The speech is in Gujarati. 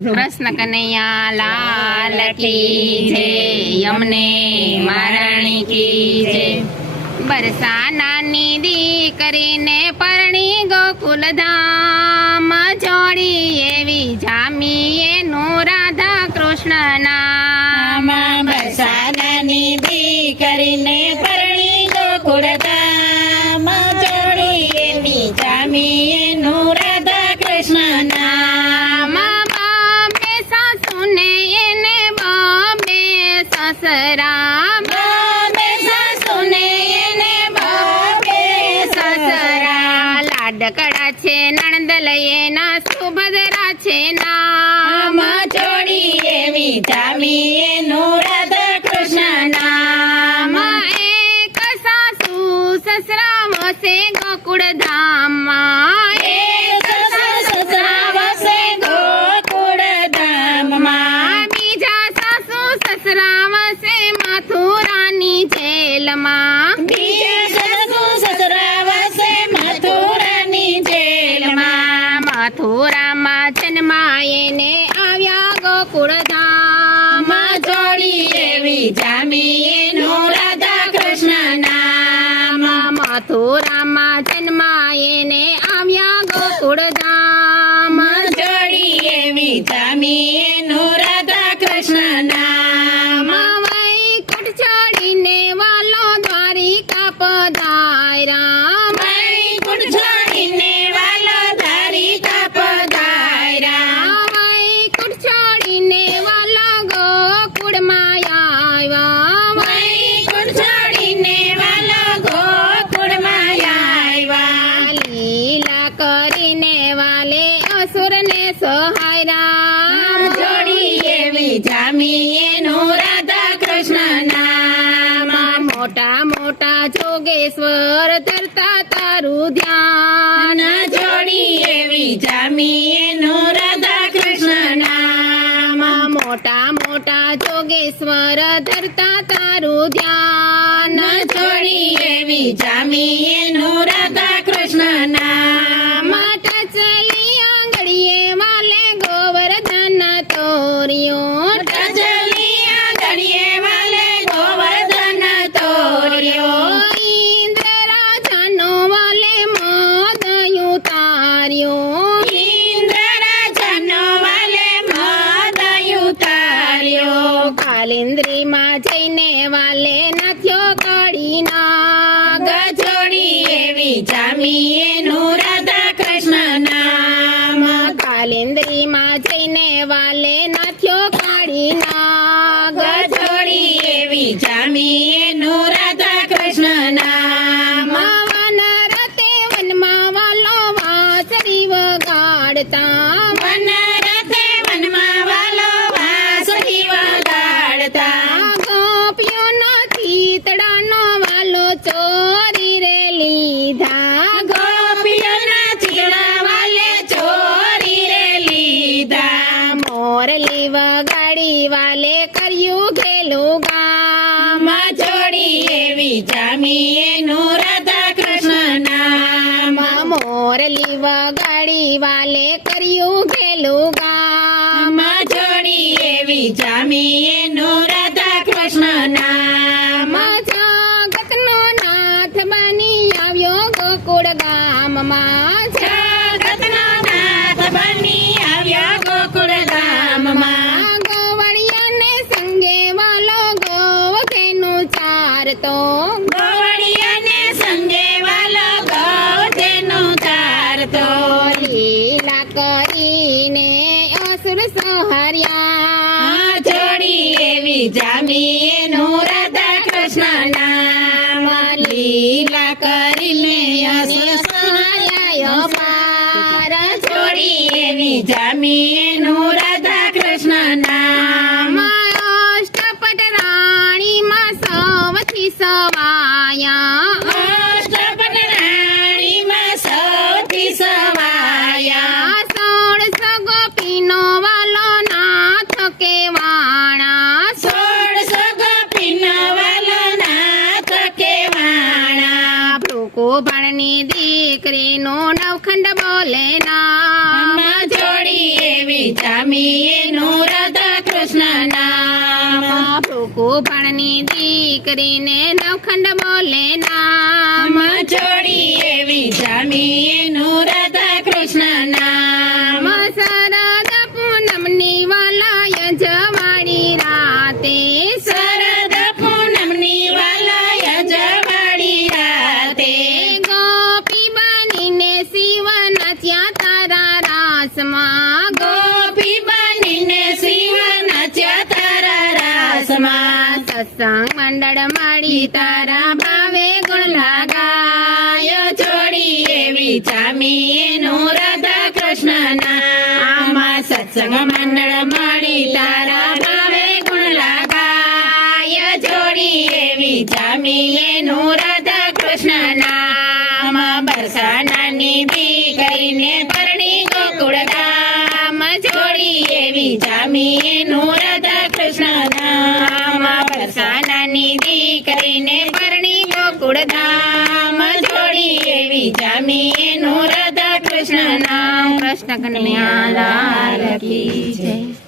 કૃષ્ણ કનૈયા લાલ કી જય, યમને મહારાણી કી જય। બરસાનાની દીકરીને પરણી ગોકુલ ધામ, જોડી એવી જામી એનું રાધા કૃષ્ણ નામ। બરસાનાની દીકરીને પરણી ગોકુળ ધામ, જોડી એવી જામી એનું રાધા કૃષ્ણ નામ। બાબે સાસુને એને બાબે સસરા, બાબે સાસુને એને બાબે સસરા। લાડકડા છે નણંદ એના સુભદ્રા છે નામ, જોડી એવી જામી એનું રાધા કૃષ્ણ નામ। એક સાસુ સસરા વસે ગોકુળ ધામમાં, એક સસરા વસે ગોકુળ ધામમાં, બીજા સાસુ સસરા વસે મથુરાની જેલમાં। બીજા સાસુ સસરા વસે મથુરાની જેલમાં। મથુરામાં જન્માયને આવ્યા ગોકુળ ધામ, જોડી એવી જામી એનું રાધા કૃષ્ણ નામ। મથુરામાં જન્માયને આવ્યા ગોકુળ ધામ, જોડી એવી જામી એનું રાધા કૃષ્ણ નામ। વૈકુંઠ ચડીને વાલો દ્વારિકા પધાર્યા, વૈકુંઠ છોડીને વાલો દ્વારિકા પધાર્યા। વૈકુંઠ ચડીને વાલા ગોકુળમાં આવ્યા, વૈકુંઠ છોડીને વાલો ગોકુળમાં આવ્યા। લીલા કરીને વાલે અસુરને સહાયરા, જોડી એવી જામી એનું રાધા કૃષ્ણ નામ। મોટા મોટા જોગેશ્વર ધરતા તારું ધ્યાન, જોડી એવી જામી એનું રાધા કૃષ્ણ નામ। મોટા મોટા જોગેશ્વર ધરતા તારું ધ્યાન, જોડી એવી જામી એનું રાધા કૃષ્ણ નામ। ટચલી આંગળીએ વાલે ગોવર્ધન તોર્યો, ટચલી આંગળીએ વાલે ગોવર્ધન તોર્યો। ઇન્દ્ર રાજાનો વાલે મોદયું તાર્યો, ઇન્દ્ર રાજાનો વાલે મોદયું તાર્યો। કાલિન્દ્રીમાં જઈને વાલે નાથ્યો કાળી નાગ, જોડી એવી જામી એનું રાધા કૃષ્ણ નામ। કાલિન્દ્રીમાં જઈને વાલે નાથ્યો કાળી નાગ, જોડી એવી જામી એનું રાધા કૃષ્ણ નામ। વન રતે વનમાં વાલો વાંસળી વગાડતા, વન રથે વનમાં વાલો વાંસળી વગાડતા। ગોપીઓનો ચીતડાનો વાલો ચોરી રે લીધા, ગોપીઓના ચીડા વાલે ચોરી રે લીધા। મોરલી વગાડી વાલે કર્યું ગેલું ગામ, જોડી એવી જામી એનું રાધા કૃષ્ણ નામ। મોરલી વગાડી વાલે કર્યું ગેલું ગામ, જોડી એવી જામી એનું રાધા કૃષ્ણ નામ। જગતનો નાથ બની આવ્યો ગોકુળ ગામમાં, જગતનો નાથ બની આવ્યો ગોકુળ ધામમાં। ગોવળિયાને સંગે વાલો ગોવધેનું ચારતો, ગોવળિયાને સંગે વાલો ગોવધેનું ચારતો। લીલા કરીને અસુર સંહાર્યા, જોડી એવી જામી એનું રાધા કૃષ્ણ નામ। લીલા કરીને અસુર સંહાર્યા પાર, જોડી એવી જામી એનું રાધા કૃષ્ણ નામ। અષ્ટપટ રાણીમાં સૌથી સવાયા, અષ્ટપટ રાણીમાં સૌથી સવાયા। 16 ગોપીનો વાલો નાથ કેવાણા, 16 ગોપીનો વાલો નાથ કેવાણા। ભૃકુ ભણની દીકરીનું નવખંડ બોલે નામ, જોડી એવી જામી એનું રાધા કૃષ્ણ નામ ગોપાળની દીકરીને નવખંડ બોલે નામ જોડી એવી જામી એનું રાધા કૃષ્ણ નામ શરદ પૂનમની વાલાય જવાડી રાતે શરદ પૂનમની વાલાય જવાડી રાતે ગોપી બનીને શિવ નાચ્યા તારા રાસમાં ગોપી બનીને શિવ નાચ્યા તારા રાસમાં સત્સંગ મંડળ માડી તારા ભાવે ગુણ લાગાય જોડી એવી જામી એનું રાધા કૃષ્ણ નામ સત્સંગ મંડળ મળી તારા ભાવે ગુણ લાગાય જોડી એવી જામી એનું રાધા કૃષ્ણ નામ બરસાનાની દીકરીને પરણી ગોકુળ ધામ જોડી એવી જામી એનું રાધા કૃષ્ણ નામ બરસાનાની દીકરીને પરણી ગોકુળ ધામ જોડી એવી જામી એનું રાધા કૃષ્ણ નામ કૃષ્ણ કનૈયા લાલ કી જય.